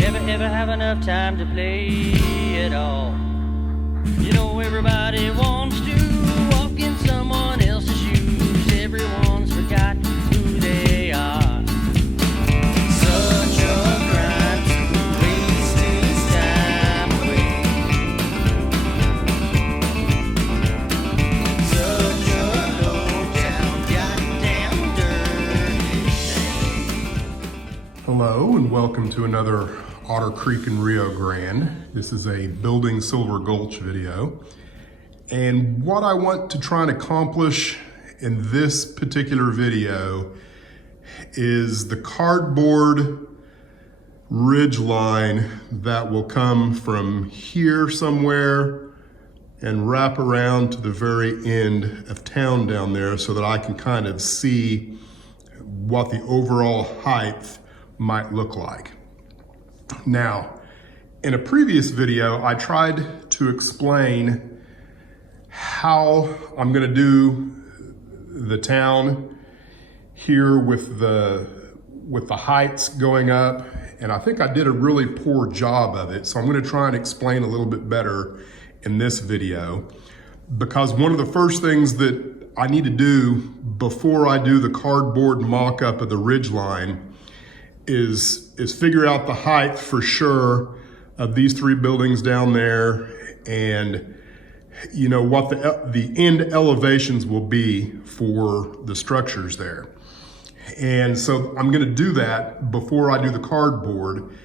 Ever have enough time to play it all? You know everybody wants to walk in someone else's shoes. Everyone's forgotten who they are. Such a crime to waste his time away. Such a low down, goddamn dirty thing. Hello and welcome to another Otter Creek and Rio Grande. This is a building Silver Gulch video. And what I want to try and accomplish in this particular video is the cardboard ridge line that will come from here somewhere and wrap around to the very end of town down there so that I can kind of see what the overall height might look like. Now, in a previous video, I tried to explain how I'm going to do the town here with the heights going up, and I think I did a really poor job of it. So I'm going to try and explain a little bit better in this video, because one of the first things that I need to do before I do the cardboard mock-up of the ridge line is figure out the height for sure of these three buildings down there, and you know what the end elevations will be for the structures there. And so I'm going to do that before I do the cardboard,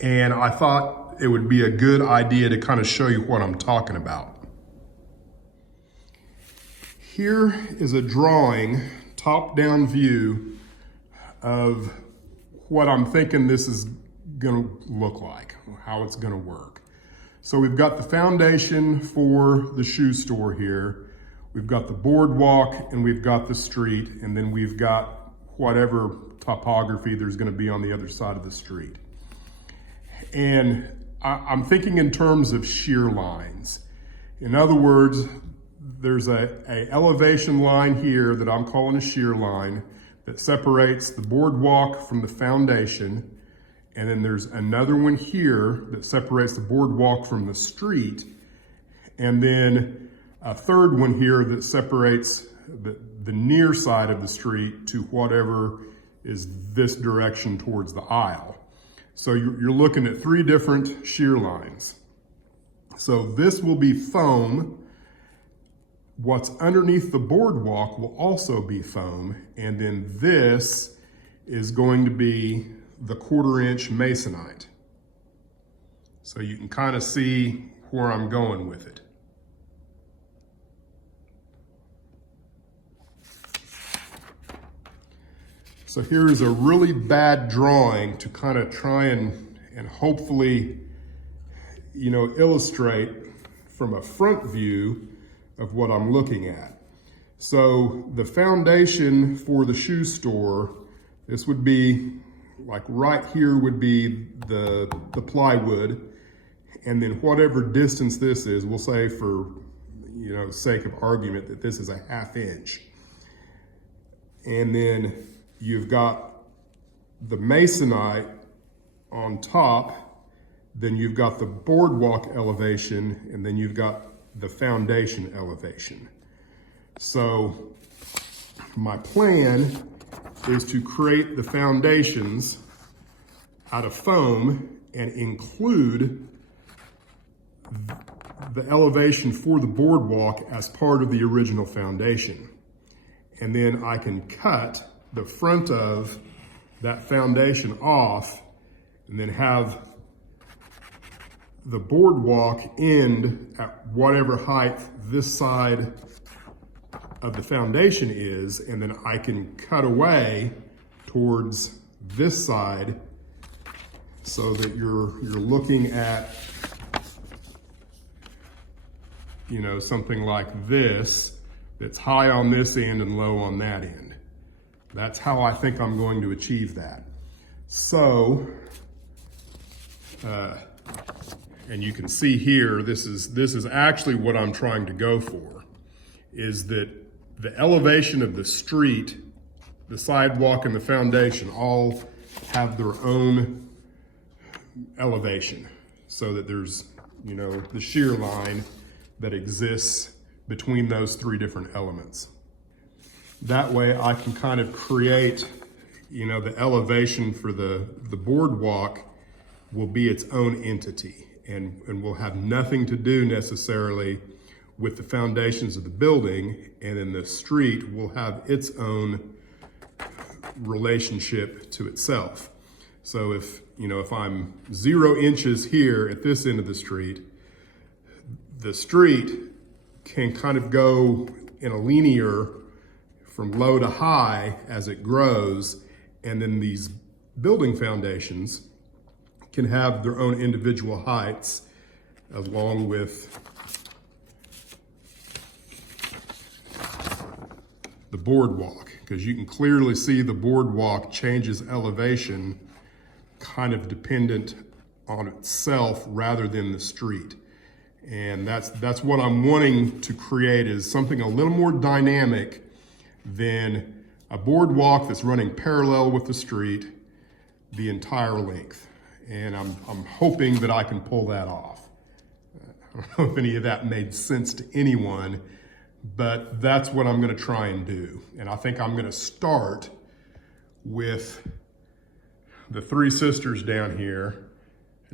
and I thought it would be a good idea to kind of show you what I'm talking about. Here is a drawing, top-down view of what I'm thinking this is gonna look like, how it's gonna work. So we've got the foundation for the shoe store here, we've got the boardwalk, and we've got the street, and then we've got whatever topography there's gonna be on the other side of the street. And I'm thinking in terms of shear lines. In other words, there's a elevation line here that I'm calling a shear line that separates the boardwalk from the foundation, and then there's another one here that separates the boardwalk from the street, and then a third one here that separates the near side of the street to whatever is this direction towards the aisle. So you're looking at three different shear lines. So this will be foam. What's underneath the boardwalk will also be foam, and then this is going to be the 1/4 inch masonite. So you can kind of see where I'm going with it. So here is a really bad drawing to kind of try and hopefully, you know, illustrate from a front view of what I'm looking at. So the foundation for the shoe store, this would be like right here would be the plywood, and then whatever distance this is, we'll say for, you know, sake of argument that this is a 1/2 inch. And then you've got the masonite on top, then you've got the boardwalk elevation, and then you've got the foundation elevation. So my plan is to create the foundations out of foam and include the elevation for the boardwalk as part of the original foundation. And then I can cut the front of that foundation off and then have the boardwalk end at whatever height this side of the foundation is, and then I can cut away towards this side so that you're looking at, you know, something like this that's high on this end and low on that end. That's how I think I'm going to achieve that. So, and you can see here, this is actually what I'm trying to go for, is that the elevation of the street, the sidewalk, and the foundation all have their own elevation, so that there's, you know, the shear line that exists between those three different elements. That way I can kind of create, you know, the elevation for the boardwalk will be its own entity and will have nothing to do necessarily with the foundations of the building, and then the street will have its own relationship to itself. So if, you know, if I'm 0 inches here at this end of the street can kind of go in a linear from low to high as it grows, and then these building foundations can have their own individual heights along with the boardwalk, because you can clearly see the boardwalk changes elevation kind of dependent on itself rather than the street. And that's what I'm wanting to create, is something a little more dynamic than a boardwalk that's running parallel with the street the entire length. And I'm hoping that I can pull that off. I don't know if any of that made sense to anyone, but that's what I'm going to try and do. And I think I'm going to start with the Three Sisters down here,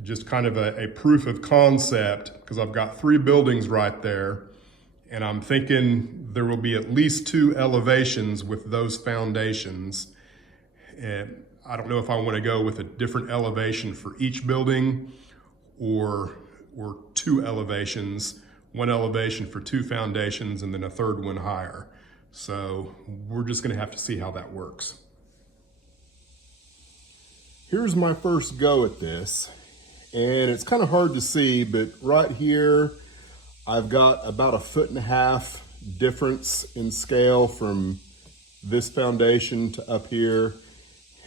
just kind of a proof of concept, because I've got 3 buildings right there, and I'm thinking there will be at least 2 elevations with those foundations. And I don't know if I want to go with a different elevation for each building or 2 elevations, 1 elevation for 2 foundations and then a 3rd one higher. So we're just going to have to see how that works. Here's my first go at this, and it's kind of hard to see, but right here I've got about a 1.5 foot difference in scale from this foundation to up here,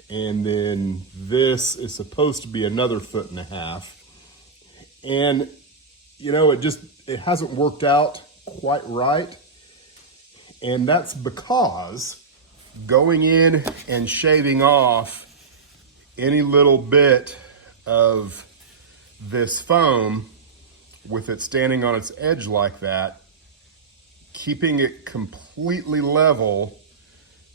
and then this is supposed to be another 1.5 feet. And you know, it hasn't worked out quite right, and that's because going in and shaving off any little bit of this foam with it standing on its edge like that, keeping it completely level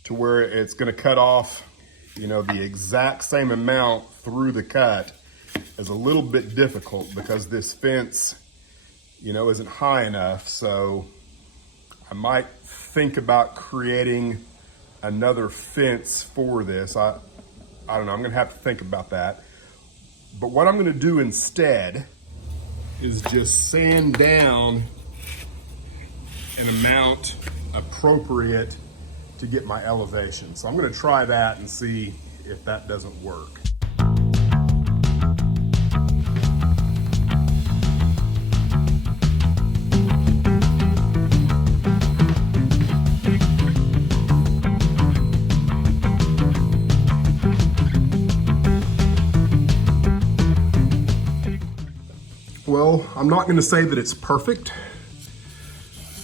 to where it's going to cut off, you know, the exact same amount through the cut is a little bit difficult because this fence, you know, isn't high enough. So I might think about creating another fence for this. I don't know, I'm gonna have to think about that. But what I'm gonna do instead is just sand down an amount appropriate to get my elevation. So I'm gonna try that and see if that doesn't work. Well, I'm not going to say that it's perfect,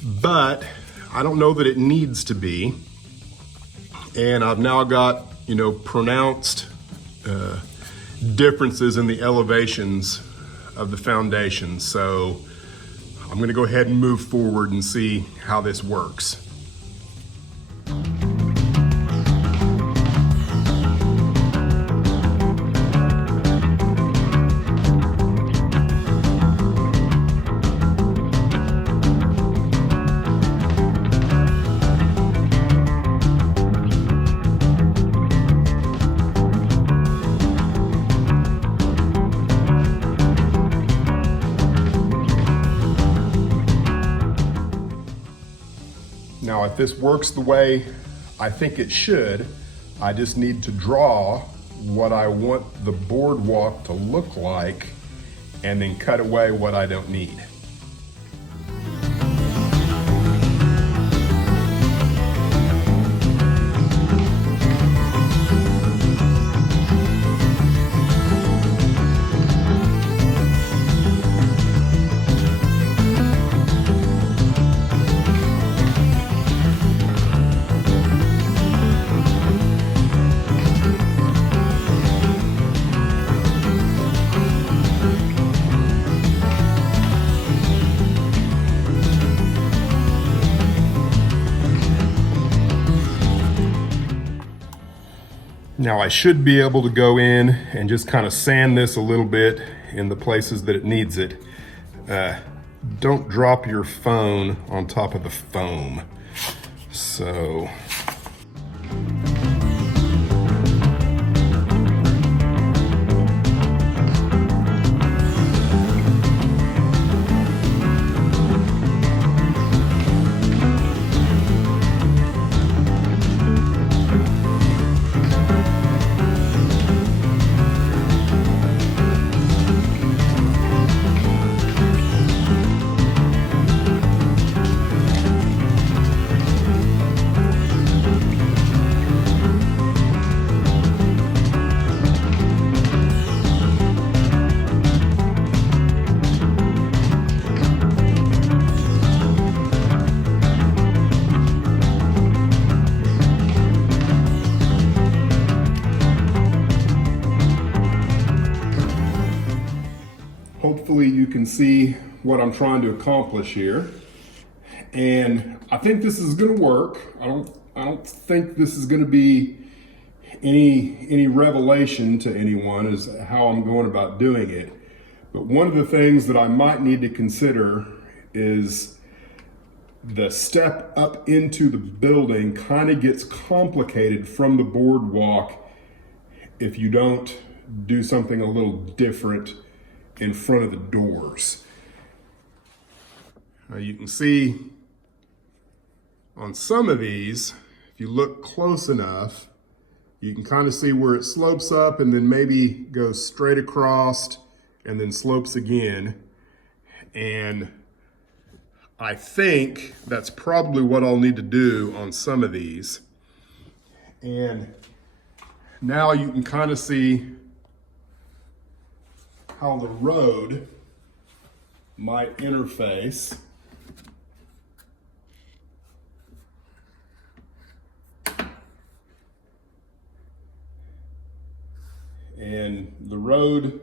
but I don't know that it needs to be. And I've now got, you know, pronounced differences in the elevations of the foundation. So I'm going to go ahead and move forward and see how this works. Now, if this works the way I think it should, I just need to draw what I want the boardwalk to look like and then cut away what I don't need. Now I should be able to go in and just kind of sand this a little bit in the places that it needs it. Don't drop your phone on top of the foam. So. Hopefully you can see what I'm trying to accomplish here. And I think this is gonna work. I don't think this is gonna be any revelation to anyone as how I'm going about doing it. But one of the things that I might need to consider is the step up into the building kind of gets complicated from the boardwalk if you don't do something a little different in front of the doors. Now you can see on some of these, if you look close enough, you can kind of see where it slopes up and then maybe goes straight across and then slopes again. And I think that's probably what I'll need to do on some of these. And now you can kind of see how the road might interface. And the road,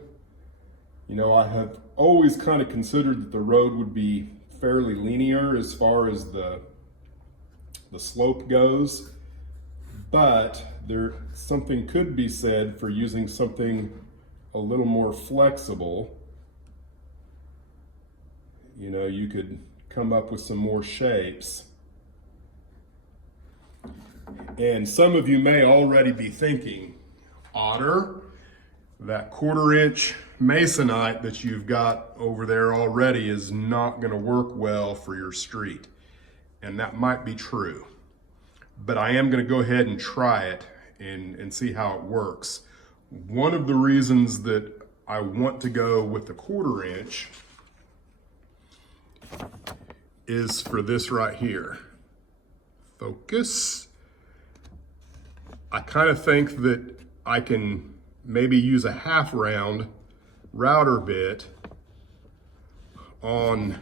you know, I have always kind of considered that the road would be fairly linear as far as the slope goes, but something could be said for using something a little more flexible. You know, you could come up with some more shapes. And some of you may already be thinking, Otter, that 1/4-inch masonite that you've got over there already is not going to work well for your street. And that might be true. But I am going to go ahead and try it and see how it works. One of the reasons that I want to go with the 1/4-inch is for this right here. Focus. I kind of think that I can maybe use a 1/2 round router bit on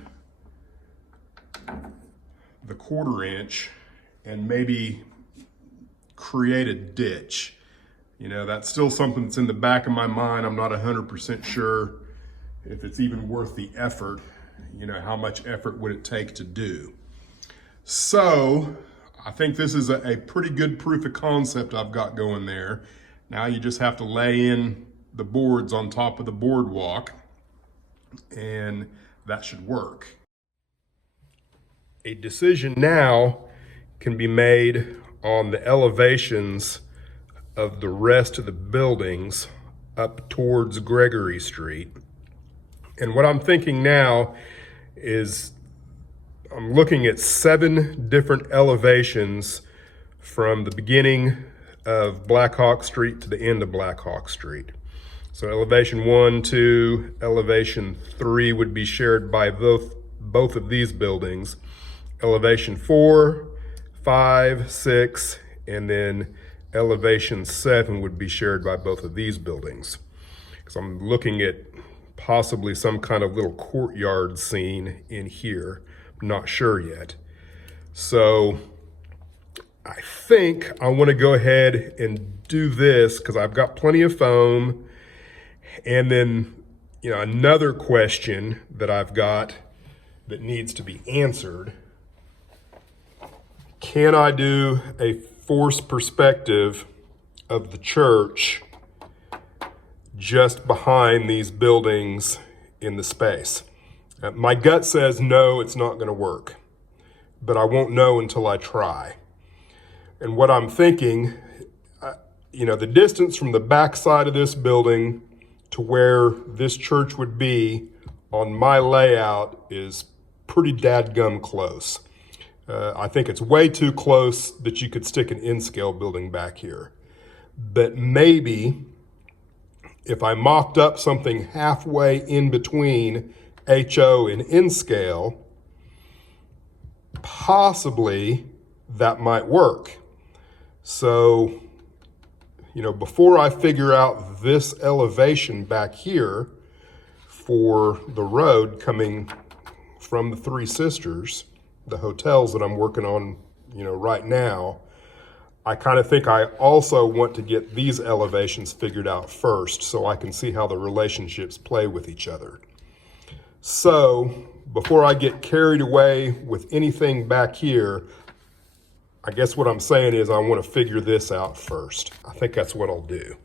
the 1/4-inch and maybe create a ditch. You know, that's still something that's in the back of my mind. I'm not 100% sure if it's even worth the effort. You know, how much effort would it take to do? So I think this is a pretty good proof of concept I've got going there. Now you just have to lay in the boards on top of the boardwalk and that should work. A decision now can be made on the elevations of the rest of the buildings up towards Gregory Street. And what I'm thinking now is I'm looking at 7 different elevations from the beginning of Black Hawk Street to the end of Black Hawk Street. So elevation 1, 2, elevation 3 would be shared by both of these buildings. Elevation 4, 5, 6, and then elevation 7 would be shared by both of these buildings. So I'm looking at possibly some kind of little courtyard scene in here. I'm not sure yet. So I think I want to go ahead and do this because I've got plenty of foam. And then, you know, another question that I've got that needs to be answered. Can I do a forced perspective of the church just behind these buildings in the space. My gut says no, it's not going to work, but I won't know until I try. And what I'm thinking, the distance from the back side of this building to where this church would be on my layout is pretty dadgum close. I think it's way too close that you could stick an in-scale building back here. But maybe if I mocked up something halfway in between HO and in-scale, possibly that might work. So, before I figure out this elevation back here for the road coming from the Three Sisters, the hotels that I'm working on, right now, I kind of think I also want to get these elevations figured out first so I can see how the relationships play with each other. So before I get carried away with anything back here, I guess what I'm saying is I want to figure this out first. I think that's what I'll do.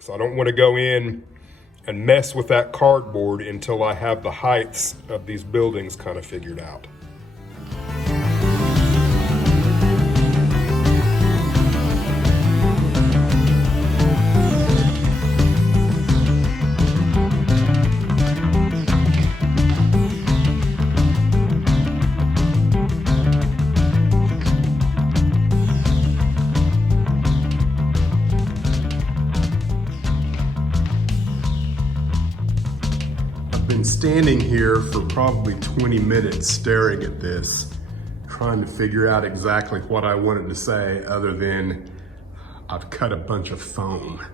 So I don't want to go in and mess with that cardboard until I have the heights of these buildings kind of figured out. Standing here for probably 20 minutes staring at this, trying to figure out exactly what I wanted to say other than I've cut a bunch of foam.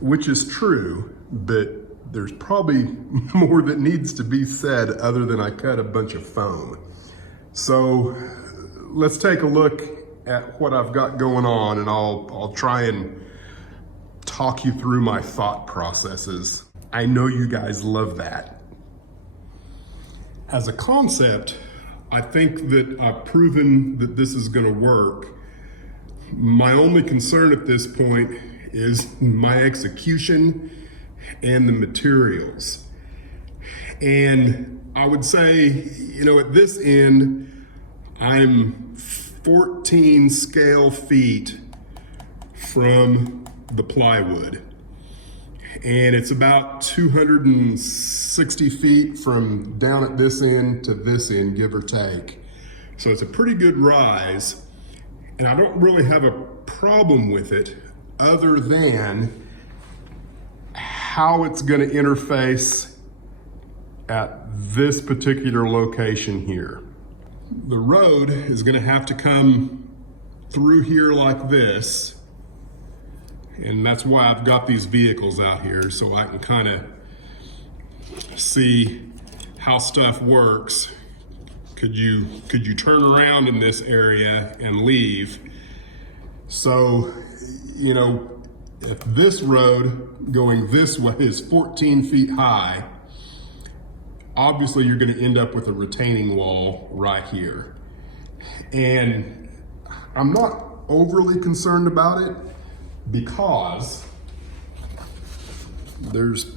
Which is true, but there's probably more that needs to be said other than I cut a bunch of foam. So let's take a look at what I've got going on, and I'll try and talk you through my thought processes. I know you guys love that. As a concept, I think that I've proven that this is going to work. My only concern at this point is my execution and the materials. And I would say, at this end, I'm 14 scale feet from the plywood. And it's about 260 feet from down at this end to this end, give or take. So it's a pretty good rise. And I don't really have a problem with it other than how it's going to interface at this particular location here. The road is going to have to come through here like this. And that's why I've got these vehicles out here, so I can kind of see how stuff works. Could you turn around in this area and leave? So, if this road going this way is 14 feet high, obviously you're going to end up with a retaining wall right here. And I'm not overly concerned about it, because there's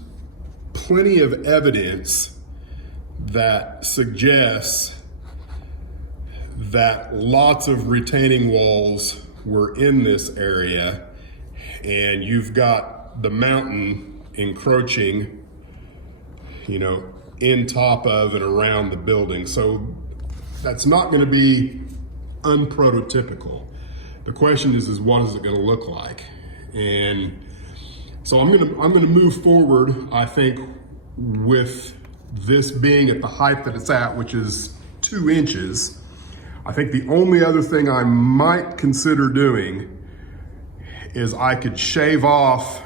plenty of evidence that suggests that lots of retaining walls were in this area, and you've got the mountain encroaching, in top of and around the building. So that's not going to be unprototypical. The question is what is it going to look like? And so I'm gonna move forward, I think, with this being at the height that it's at, which is 2 inches. I think the only other thing I might consider doing is I could shave off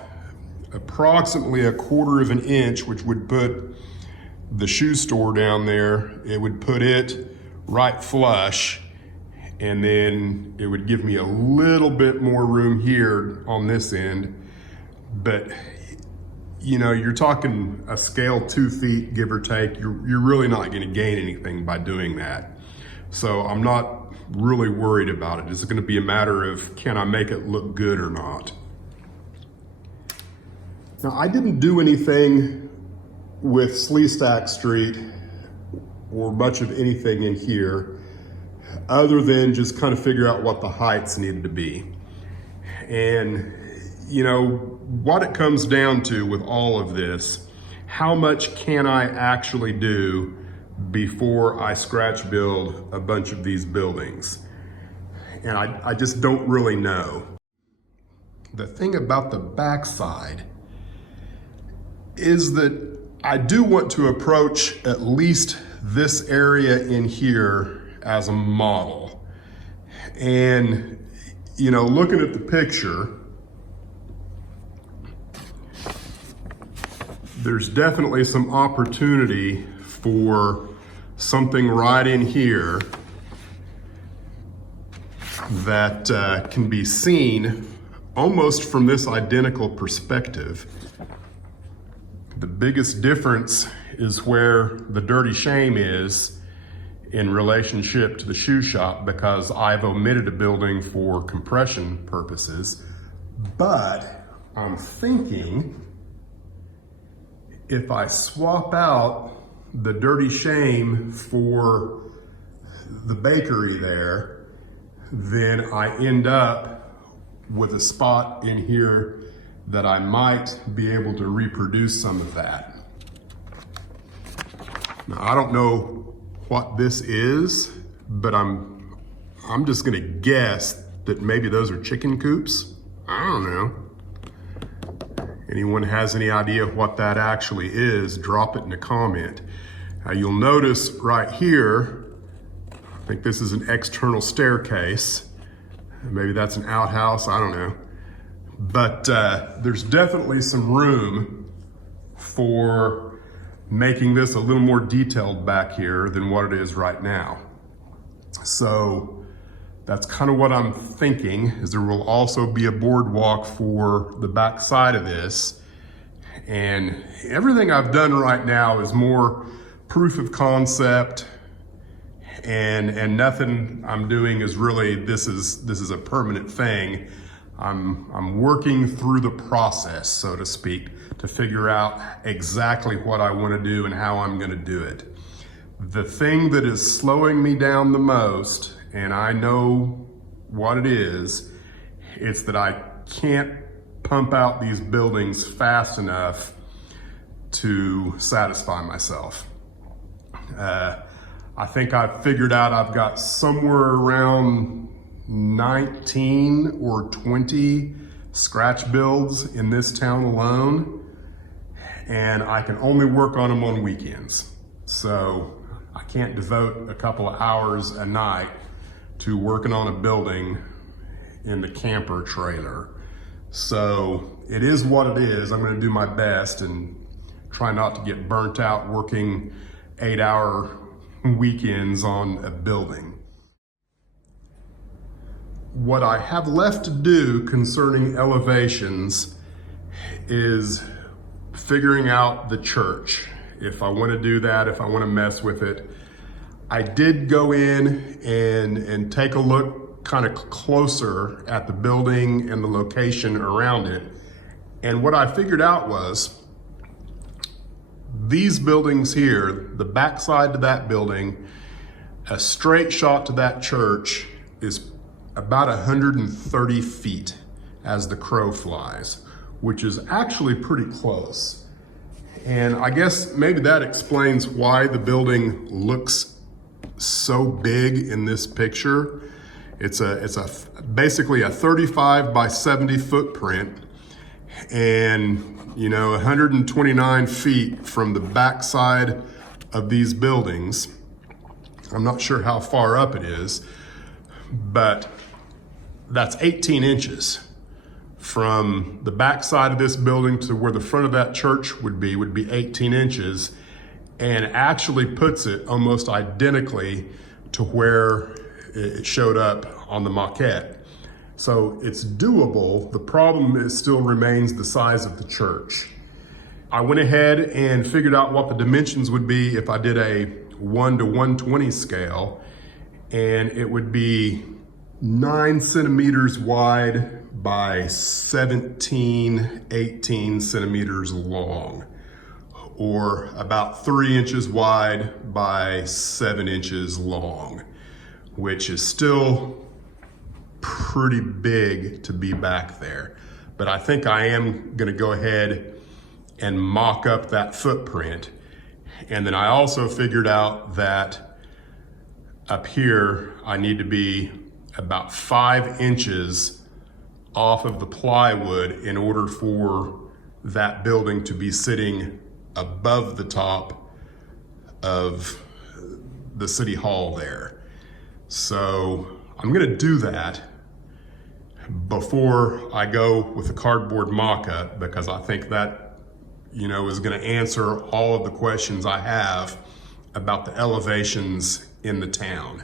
approximately 1/4 of an inch, which would put the shoe store down there. It would put it right flush, and then it would give me a little bit more room here on this end. But you're talking a scale 2 feet, give or take. You're really not going to gain anything by doing that. So I'm not really worried about it. Is it going to be a matter of, can I make it look good or not? Now, I didn't do anything with Sleestack Street or much of anything in here other than just kind of figure out what the heights needed to be. And, you know, what it comes down to with all of this, how much can I actually do before I scratch build a bunch of these buildings? And I just don't really know. The thing about the backside is that I do want to approach at least this area in here as a model. And, you know, looking at the picture, there's definitely some opportunity for something right in here that can be seen almost from this identical perspective. The biggest difference is where the Dirty Shame is in relationship to the shoe shop, because I've omitted a building for compression purposes. But I'm thinking if I swap out the Dirty Shame for the bakery there, then I end up with a spot in here that I might be able to reproduce some of that. Now, I don't know what this is, but I'm just gonna guess that maybe those are chicken coops. I don't know. Anyone has any idea what that actually is, drop it in a comment. You'll notice right here, I think this is an external staircase. Maybe that's an outhouse, I don't know. But there's definitely some room for making this a little more detailed back here than what it is right now. So that's kind of what I'm thinking, is there will also be a boardwalk for the back side of this. And everything I've done right now is more proof of concept, and nothing I'm doing is really, this is a permanent thing. I'm working through the process, so to speak, to figure out exactly what I want to do and how I'm going to do it. The thing that is slowing me down the most, and I know what it is, it's that I can't pump out these buildings fast enough to satisfy myself. I think I've figured out I've got somewhere around 19 or 20 scratch builds in this town alone, and I can only work on them on weekends. So I can't devote a couple of hours a night to working on a building in the camper trailer. So it is what it is. I'm gonna do my best and try not to get burnt out working 8-hour weekends on a building. What I have left to do concerning elevations is figuring out the church. If I want to do that, if I want to mess with it. I did go in and take a look kind of closer at the building and the location around it. And what I figured out was these buildings here, the backside to that building, a straight shot to that church is about 130 feet as the crow flies, which is actually pretty close. And I guess maybe that explains why the building looks so big in this picture. It's basically a 35 by 70 footprint, and 129 feet from the backside of these buildings. I'm not sure how far up it is, but that's 18 inches from the back side of this building to where the front of that church would be 18 inches, and actually puts it almost identically to where it showed up on the maquette. So it's doable. The problem still remains the size of the church. I went ahead and figured out what the dimensions would be if I did a 1 to 120 scale. and it would be 9 centimeters wide by 17, 18 centimeters long, or about 3 inches wide by 7 inches long, which is still pretty big to be back there. But I think I am gonna go ahead and mock up that footprint. And then I also figured out that up here, I need to be about 5 inches off of the plywood in order for that building to be sitting above the top of the city hall there. So I'm gonna do that before I go with the cardboard mock-up, because I think that, is gonna answer all of the questions I have about the elevations in the town.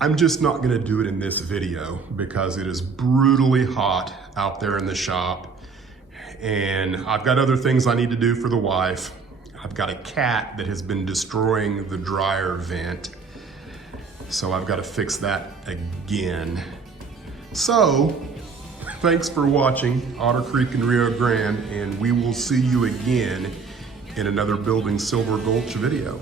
I'm just not gonna do it in this video because it is brutally hot out there in the shop, and I've got other things I need to do for the wife. I've got a cat that has been destroying the dryer vent, so I've got to fix that again. So, thanks for watching Otter Creek and Rio Grande, and we will see you again in another Building Silver Gulch video.